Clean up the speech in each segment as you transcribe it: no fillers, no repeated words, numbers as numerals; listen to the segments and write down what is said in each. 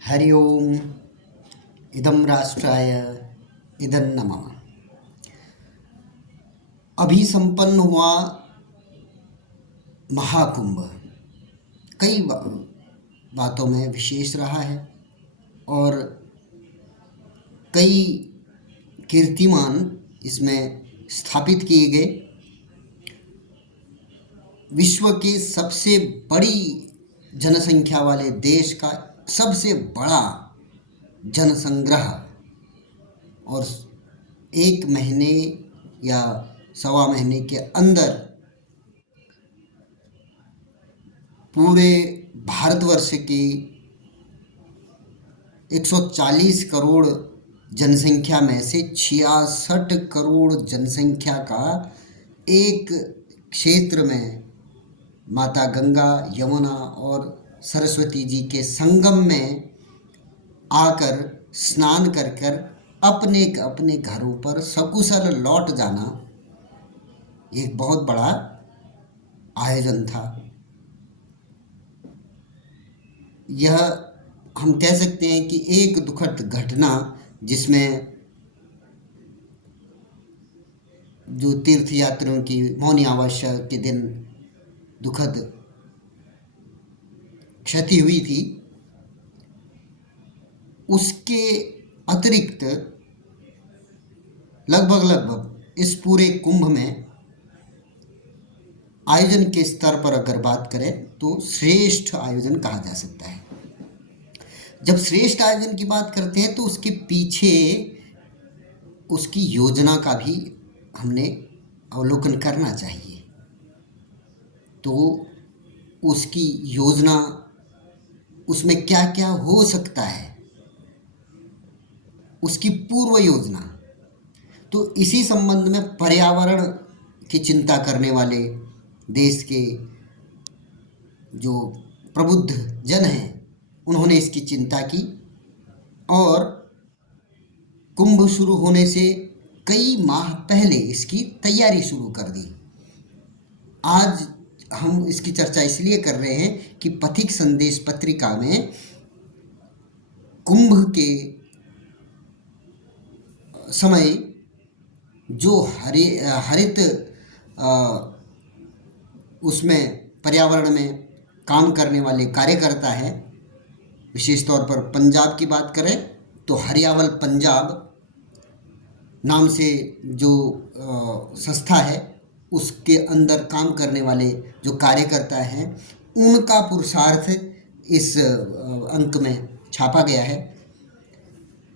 हरि ओम। इदं राष्ट्राय इदं नमः। अभी संपन्न हुआ महाकुंभ कई बातों में विशेष रहा है और कई कीर्तिमान इसमें स्थापित किए गए। विश्व के सबसे बड़ी जनसंख्या वाले देश का सबसे बड़ा जनसंग्रह और 1 महीने या सवा महीने के अंदर पूरे भारतवर्ष की 140 करोड़ जनसंख्या में से 66 करोड़ जनसंख्या का एक क्षेत्र में माता गंगा, यमुना और सरस्वती जी के संगम में आकर स्नान कर कर अपने अपने घरों पर सकुशल लौट जाना एक बहुत बड़ा आयोजन था। यह हम कह सकते हैं कि एक दुखद घटना जिसमें जो तीर्थयात्रियों की मौनी अमावस्या के दिन दुखद क्षति हुई थी, उसके अतिरिक्त लगभग इस पूरे कुंभ में आयोजन के स्तर पर अगर बात करें तो श्रेष्ठ आयोजन कहा जा सकता है। जब श्रेष्ठ आयोजन की बात करते हैं तो उसके पीछे उसकी योजना का भी हमने अवलोकन करना चाहिए। तो उसकी योजना, उसमें क्या क्या हो सकता है, उसकी पूर्व योजना। तो इसी संबंध में पर्यावरण की चिंता करने वाले देश के जो प्रबुद्ध जन हैं, उन्होंने इसकी चिंता की और कुंभ शुरू होने से कई माह पहले इसकी तैयारी शुरू कर दी। आज हम इसकी चर्चा इसलिए कर रहे हैं कि पथिक संदेश पत्रिका में कुंभ के समय जो हरित उसमें पर्यावरण में काम करने वाले कार्यकर्ता हैं, विशेष तौर पर पंजाब की बात करें तो हरियावल पंजाब नाम से जो संस्था है, उसके अंदर काम करने वाले जो कार्यकर्ता हैं, उनका पुरुषार्थ इस अंक में छापा गया है।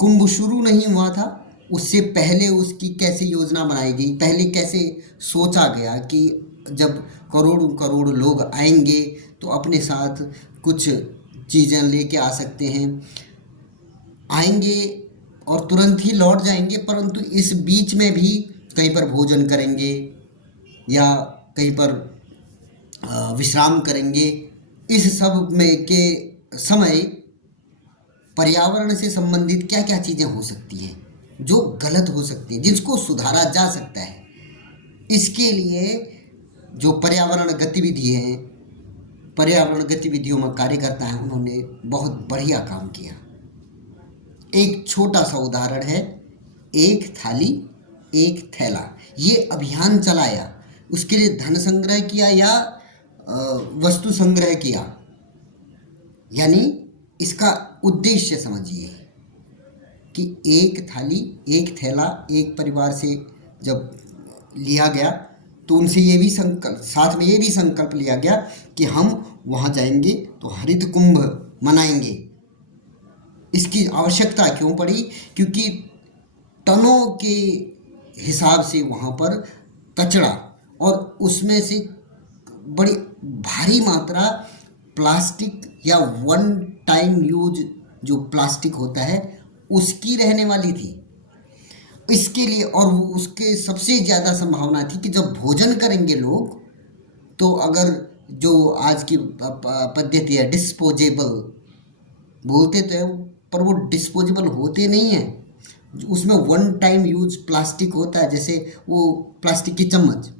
कुंभ शुरू नहीं हुआ था, उससे पहले उसकी कैसे योजना बनाई गई, पहले कैसे सोचा गया कि जब करोड़ों करोड़ लोग आएंगे तो अपने साथ कुछ चीज़ें लेके आ सकते हैं, आएंगे और तुरंत ही लौट जाएंगे, परंतु इस बीच में भी कहीं पर भोजन करेंगे या कहीं पर विश्राम करेंगे। इस सब में के समय पर्यावरण से संबंधित क्या क्या चीज़ें हो सकती हैं जो गलत हो सकती हैं, जिसको सुधारा जा सकता है। इसके लिए जो पर्यावरण गतिविधि हैं, पर्यावरण गतिविधियों में कार्यकर्ता हैं, उन्होंने बहुत बढ़िया काम किया। एक छोटा सा उदाहरण है, एक थाली एक थैला, ये अभियान चलाया। उसके लिए धन संग्रह किया या वस्तु संग्रह किया, यानी इसका उद्देश्य समझिए कि एक थाली एक थैला एक परिवार से जब लिया गया तो उनसे ये भी संकल्प, साथ में ये भी संकल्प लिया गया कि हम वहाँ जाएंगे तो हरित कुंभ मनाएंगे। इसकी आवश्यकता क्यों पड़ी? क्योंकि टनों के हिसाब से वहाँ पर कचरा और उसमें से बड़ी भारी मात्रा प्लास्टिक या वन टाइम यूज जो प्लास्टिक होता है उसकी रहने वाली थी। इसके लिए और उसके सबसे ज़्यादा संभावना थी कि जब भोजन करेंगे लोग, तो अगर जो आज की पद्धति है डिस्पोजेबल बोलते तो है, पर वो डिस्पोजेबल होते नहीं हैं। उसमें वन टाइम यूज प्लास्टिक होता है, जैसे वो प्लास्टिक की चम्मच,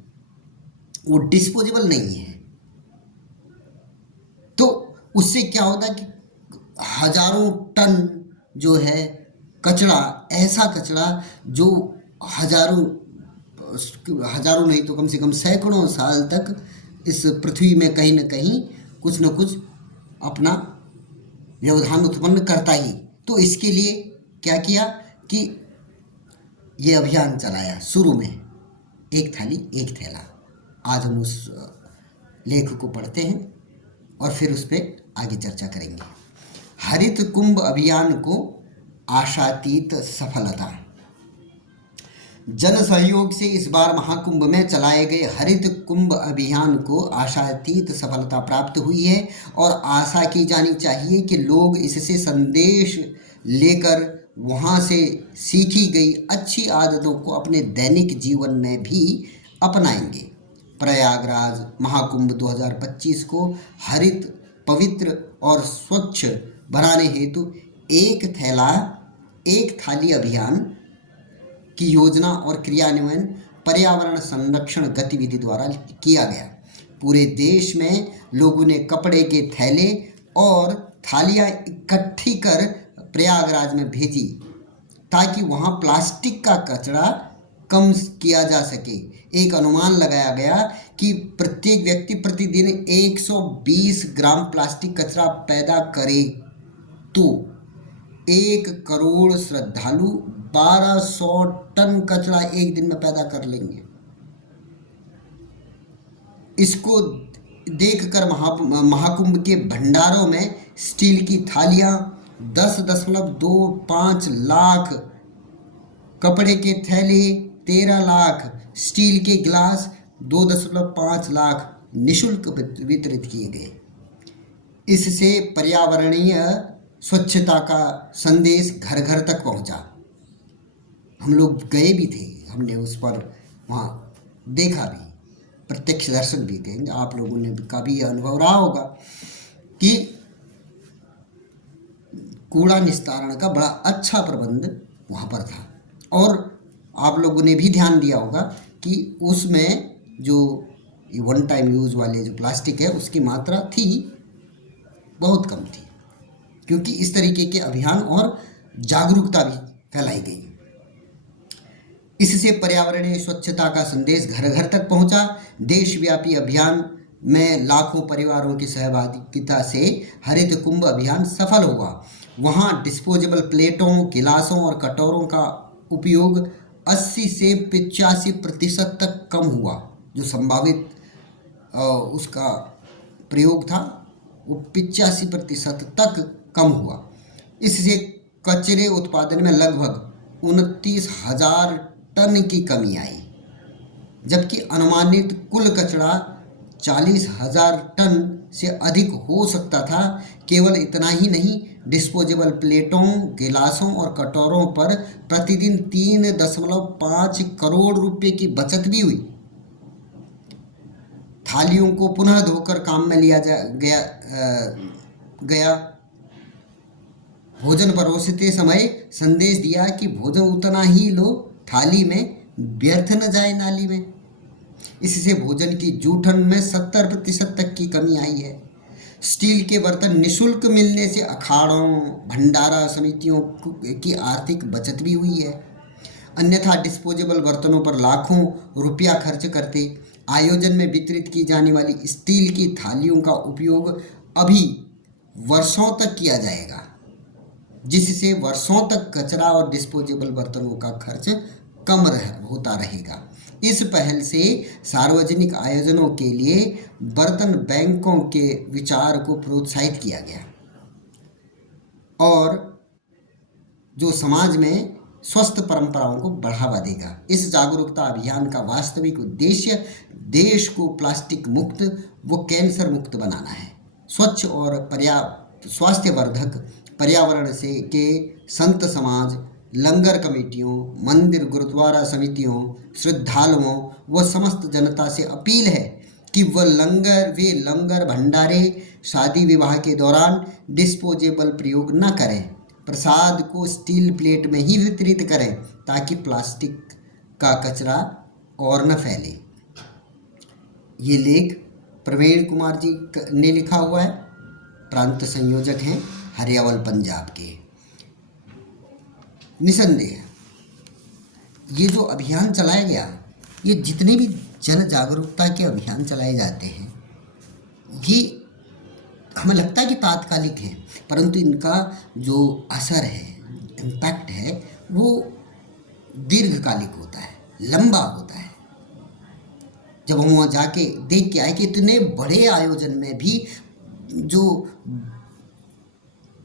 वो डिस्पोजेबल नहीं है। तो उससे क्या होता है कि हजारों टन जो है कचरा, ऐसा कचरा जो हजारों हजारों नहीं तो कम से कम सैकड़ों साल तक इस पृथ्वी में कहीं न कहीं कुछ न कुछ अपना व्यवधान उत्पन्न करता ही। तो इसके लिए क्या किया कि ये अभियान चलाया शुरू में, एक थाली एक थैला। आज हम उस लेख को पढ़ते हैं और फिर उस पर आगे चर्चा करेंगे। हरित कुंभ अभियान को आशातीत सफलता। जन सहयोग से इस बार महाकुंभ में चलाए गए हरित कुंभ अभियान को आशातीत सफलता प्राप्त हुई है और आशा की जानी चाहिए कि लोग इससे संदेश लेकर वहां से सीखी गई अच्छी आदतों को अपने दैनिक जीवन में भी अपनाएंगे। प्रयागराज महाकुंभ 2025 को हरित, पवित्र और स्वच्छ बनाने हेतु एक थैला एक थाली अभियान की योजना और क्रियान्वयन पर्यावरण संरक्षण गतिविधि द्वारा किया गया। पूरे देश में लोगों ने कपड़े के थैले और थालियां इकट्ठी कर प्रयागराज में भेजी ताकि वहां प्लास्टिक का कचरा कम किया जा सके। एक अनुमान लगाया गया कि प्रत्येक व्यक्ति प्रतिदिन 120 ग्राम प्लास्टिक कचरा पैदा करे तो 1 करोड़ श्रद्धालु 1200 टन कचरा एक दिन में पैदा कर लेंगे। इसको देखकर महाकुंभ के भंडारों में स्टील की थालियां 10.25 लाख, कपड़े के थैले 13 लाख, स्टील के गिलास 2.5 लाख निःशुल्क वितरित किए गए। इससे पर्यावरणीय स्वच्छता का संदेश घर घर तक पहुंचा। हम लोग गए भी थे, हमने उस पर वहाँ देखा भी, प्रत्यक्ष दर्शन भी करेंगे। आप लोगों ने का भी अनुभव रहा होगा कि कूड़ा निस्तारण का बड़ा अच्छा प्रबंध वहाँ पर था। और आप लोगों ने भी ध्यान दिया होगा कि उसमें जो ये वन टाइम यूज़ वाले जो प्लास्टिक है उसकी मात्रा थी बहुत कम थी, क्योंकि इस तरीके के अभियान और जागरूकता भी फैलाई गई। इससे पर्यावरणीय स्वच्छता का संदेश घर घर तक पहुंचा। देशव्यापी अभियान में लाखों परिवारों की सहभागिता से हरित कुंभ अभियान सफल हुआ। वहां डिस्पोजेबल प्लेटों, गिलासों और कटोरों का उपयोग 80 से 85% तक कम हुआ। जो संभावित उसका प्रयोग था वो 85% तक कम हुआ। इससे कचरे उत्पादन में लगभग 29,000 टन की कमी आई, जबकि अनुमानित कुल कचरा 40,000 टन से अधिक हो सकता था। केवल इतना ही नहीं, डिस्पोजेबल प्लेटों, गिलासों और कटोरों पर प्रतिदिन 3.5 करोड़ रुपए की बचत भी हुई। थालियों को पुनः धोकर काम में लिया गया। भोजन परोसते समय संदेश दिया कि भोजन उतना ही लो, थाली में व्यर्थ न जाए नाली में। इससे भोजन की जूठन में 70% तक की कमी आई है। स्टील के बर्तन निःशुल्क मिलने से अखाड़ों, भंडारा समितियों की आर्थिक बचत भी हुई है। अन्यथा डिस्पोजेबल बर्तनों पर लाखों रुपया खर्च करते। आयोजन में वितरित की जाने वाली स्टील की थालियों का उपयोग अभी वर्षों तक किया जाएगा, जिससे वर्षों तक कचरा और डिस्पोजेबल बर्तनों का खर्च कम होता रहेगा। इस पहल से सार्वजनिक आयोजनों के लिए बर्तन बैंकों के विचार को प्रोत्साहित किया गया और जो समाज में स्वस्थ परंपराओं को बढ़ावा देगा। इस जागरूकता अभियान का वास्तविक उद्देश्य देश को प्लास्टिक मुक्त व कैंसर मुक्त बनाना है। स्वच्छ और स्वास्थ्यवर्धक पर्यावरण से के संत समाज, लंगर कमेटियों, मंदिर गुरुद्वारा समितियों, श्रद्धालुओं व समस्त जनता से अपील है कि वे लंगर भंडारे, शादी विवाह के दौरान डिस्पोजेबल प्रयोग न करें। प्रसाद को स्टील प्लेट में ही वितरित करें ताकि प्लास्टिक का कचरा और न फैले। ये लेख प्रवीण कुमार जी ने लिखा हुआ है, प्रांत संयोजक हैं हरियावल पंजाब के। निसंदेह ये जो अभियान चलाया गया, ये जितने भी जन जागरूकता के अभियान चलाए जाते हैं, ये हमें लगता है कि तात्कालिक है, परंतु इनका जो असर है, इम्पैक्ट है, वो दीर्घकालिक होता है, लंबा होता है। जब हम वहाँ जाके देख के आए कि इतने बड़े आयोजन में भी जो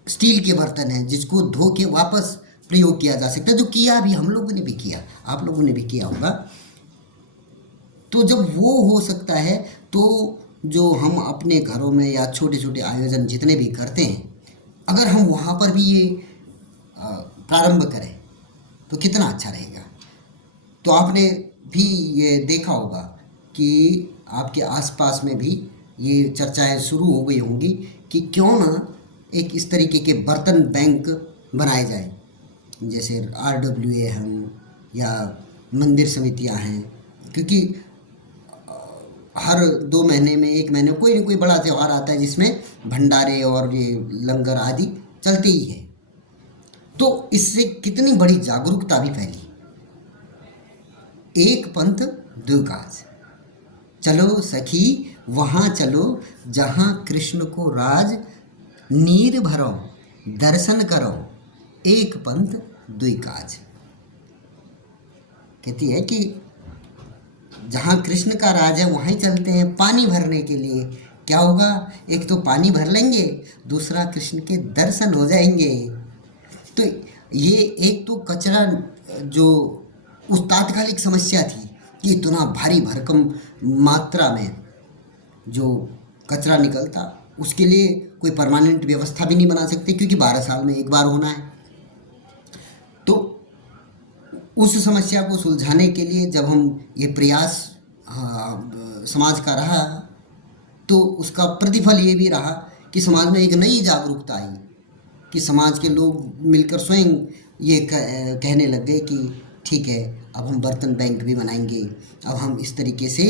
स्टील के बर्तन हैं जिसको धो के वापस प्रयोग किया जा सकता है, जो किया भी, हम लोगों ने भी किया, आप लोगों ने भी किया होगा, तो जब वो हो सकता है तो जो हम अपने घरों में या छोटे छोटे आयोजन जितने भी करते हैं, अगर हम वहाँ पर भी ये प्रारंभ करें तो कितना अच्छा रहेगा। तो आपने भी ये देखा होगा कि आपके आसपास में भी ये चर्चाएं शुरू हो गई होंगी कि क्यों ना एक इस तरीके के बर्तन बैंक बनाए जाए, जैसे RWA हम या मंदिर समितियां हैं, क्योंकि हर 2 महीने में 1 महीने कोई न कोई बड़ा त्यौहार आता है जिसमें भंडारे और ये लंगर आदि चलते ही है। तो इससे कितनी बड़ी जागरूकता भी फैली। एक पंथ दो काज, चलो सखी वहाँ चलो जहाँ कृष्ण को राज, नीर भरो दर्शन करो, एक पंथ दुई काज। कहती है कि जहाँ कृष्ण का राज है वहीं चलते हैं पानी भरने के लिए। क्या होगा, एक तो पानी भर लेंगे, दूसरा कृष्ण के दर्शन हो जाएंगे। तो ये एक तो कचरा जो उस तात्कालिक समस्या थी कि इतना भारी भरकम मात्रा में जो कचरा निकलता, उसके लिए कोई परमानेंट व्यवस्था भी नहीं बना सकते क्योंकि 12 साल में एक बार होना है। तो उस समस्या को सुलझाने के लिए जब हम ये प्रयास समाज का रहा, तो उसका प्रतिफल ये भी रहा कि समाज में एक नई जागरूकता आई कि समाज के लोग मिलकर स्वयं ये कहने लग गए कि ठीक है, अब हम बर्तन बैंक भी बनाएंगे, अब हम इस तरीके से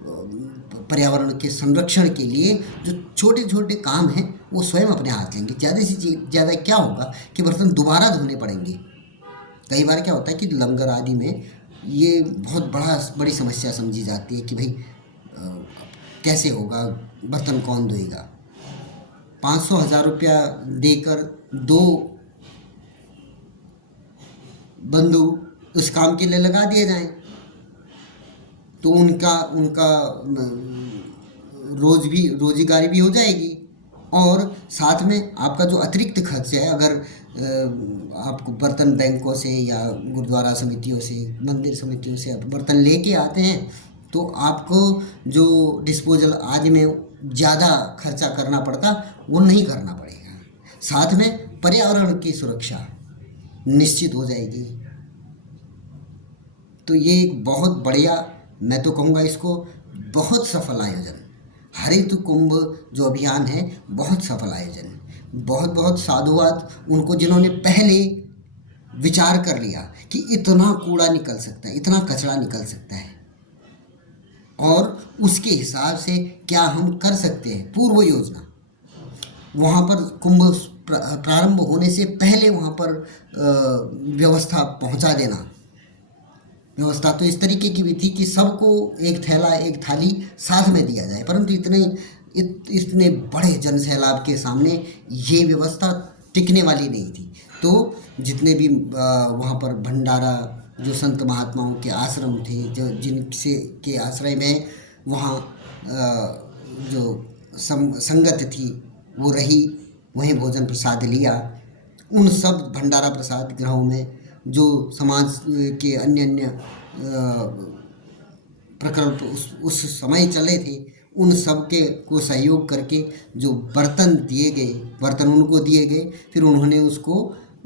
पर्यावरण के संरक्षण के लिए जो छोटे छोटे काम हैं वो स्वयं अपने हाथ लेंगे। ज़्यादा से ज़्यादा क्या होगा कि बर्तन दोबारा धोने पड़ेंगे। कई बार क्या होता है कि लंगर आदि में ये बहुत बड़ी समस्या समझी जाती है कि भाई कैसे होगा, बर्तन कौन धोएगा। 500-1000 रुपया देकर 2 बंधु उस काम के लिए लगा दिए जाएं तो उनका रोजगारी भी हो जाएगी, और साथ में आपका जो अतिरिक्त खर्च है, अगर आपको बर्तन बैंकों से या गुरुद्वारा समितियों से, मंदिर समितियों से आप बर्तन लेके आते हैं तो आपको जो डिस्पोजल आदि में ज़्यादा खर्चा करना पड़ता वो नहीं करना पड़ेगा। साथ में पर्यावरण की सुरक्षा निश्चित हो जाएगी। तो ये एक बहुत बढ़िया, मैं तो कहूँगा इसको बहुत सफल आयोजन, हरित कुंभ जो अभियान है बहुत सफल आयोजन। बहुत बहुत साधुवाद उनको जिन्होंने पहले विचार कर लिया कि इतना कूड़ा निकल सकता है, इतना कचरा निकल सकता है, और उसके हिसाब से क्या हम कर सकते हैं, पूर्व योजना। वहाँ पर कुंभ प्रारंभ होने से पहले वहाँ पर व्यवस्था पहुँचा देना। व्यवस्था तो इस तरीके की भी थी कि सबको एक थैला एक थाली साथ में दिया जाए, परंतु इतने बड़े जन सैलाब के सामने ये व्यवस्था टिकने वाली नहीं थी। तो जितने भी वहाँ पर भंडारा, जो संत महात्माओं के आश्रम थे, जो जिनसे के आश्रय में वहाँ जो संगत थी वो रही, वहीं भोजन प्रसाद लिया। उन सब भंडारा प्रसाद गृहों में जो समाज के अन्य प्रकल्प उस समय चले थे, उन सब के को सहयोग करके जो बर्तन दिए गए, बर्तन उनको दिए गए, फिर उन्होंने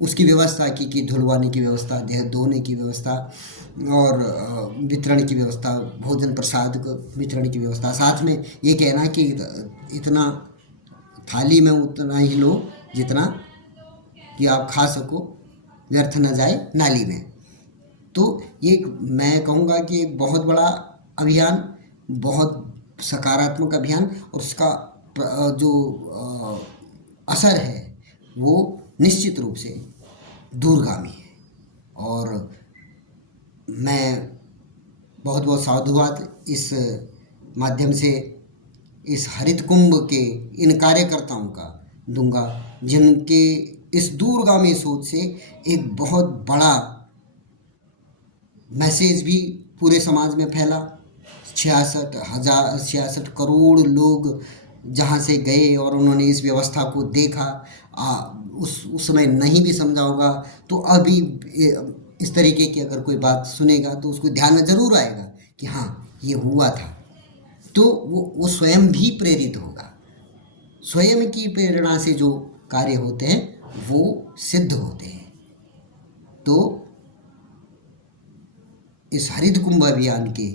उसकी व्यवस्था की कि धुलवाने की व्यवस्था, देह धोने की व्यवस्था और वितरण की व्यवस्था, भोजन प्रसाद को वितरण की व्यवस्था। साथ में ये कहना कि इतना थाली में उतना ही लो जितना कि आप खा सको, व्यर्थ न जाए नाली में। तो ये मैं कहूँगा कि एक बहुत बड़ा अभियान, बहुत सकारात्मक अभियान, और उसका जो असर है वो निश्चित रूप से दूरगामी है। और मैं बहुत बहुत साधुवाद इस माध्यम से इस हरित कुंभ के इन कार्यकर्ताओं का दूंगा, जिनके इस दूरगामी सोच से एक बहुत बड़ा मैसेज भी पूरे समाज में फैला। 66 करोड़ लोग जहाँ से गए और उन्होंने इस व्यवस्था को देखा, उस समय नहीं भी समझा होगा तो अभी इस तरीके की अगर कोई बात सुनेगा तो उसको ध्यान में ज़रूर आएगा कि हाँ ये हुआ था। तो वो स्वयं भी प्रेरित होगा। स्वयं की प्रेरणा से जो कार्य होते हैं वो सिद्ध होते हैं। तो इस हरित कुंभ अभियान के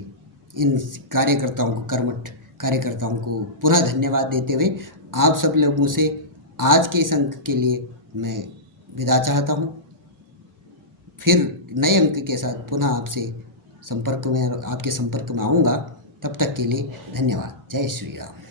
इन कार्यकर्ताओं को, कर्मठ कार्यकर्ताओं को पुनः धन्यवाद देते हुए आप सब लोगों से आज के इस अंक के लिए मैं विदा चाहता हूँ। फिर नए अंक के साथ पुनः आपके संपर्क में आऊँगा। तब तक के लिए धन्यवाद। जय श्री राम।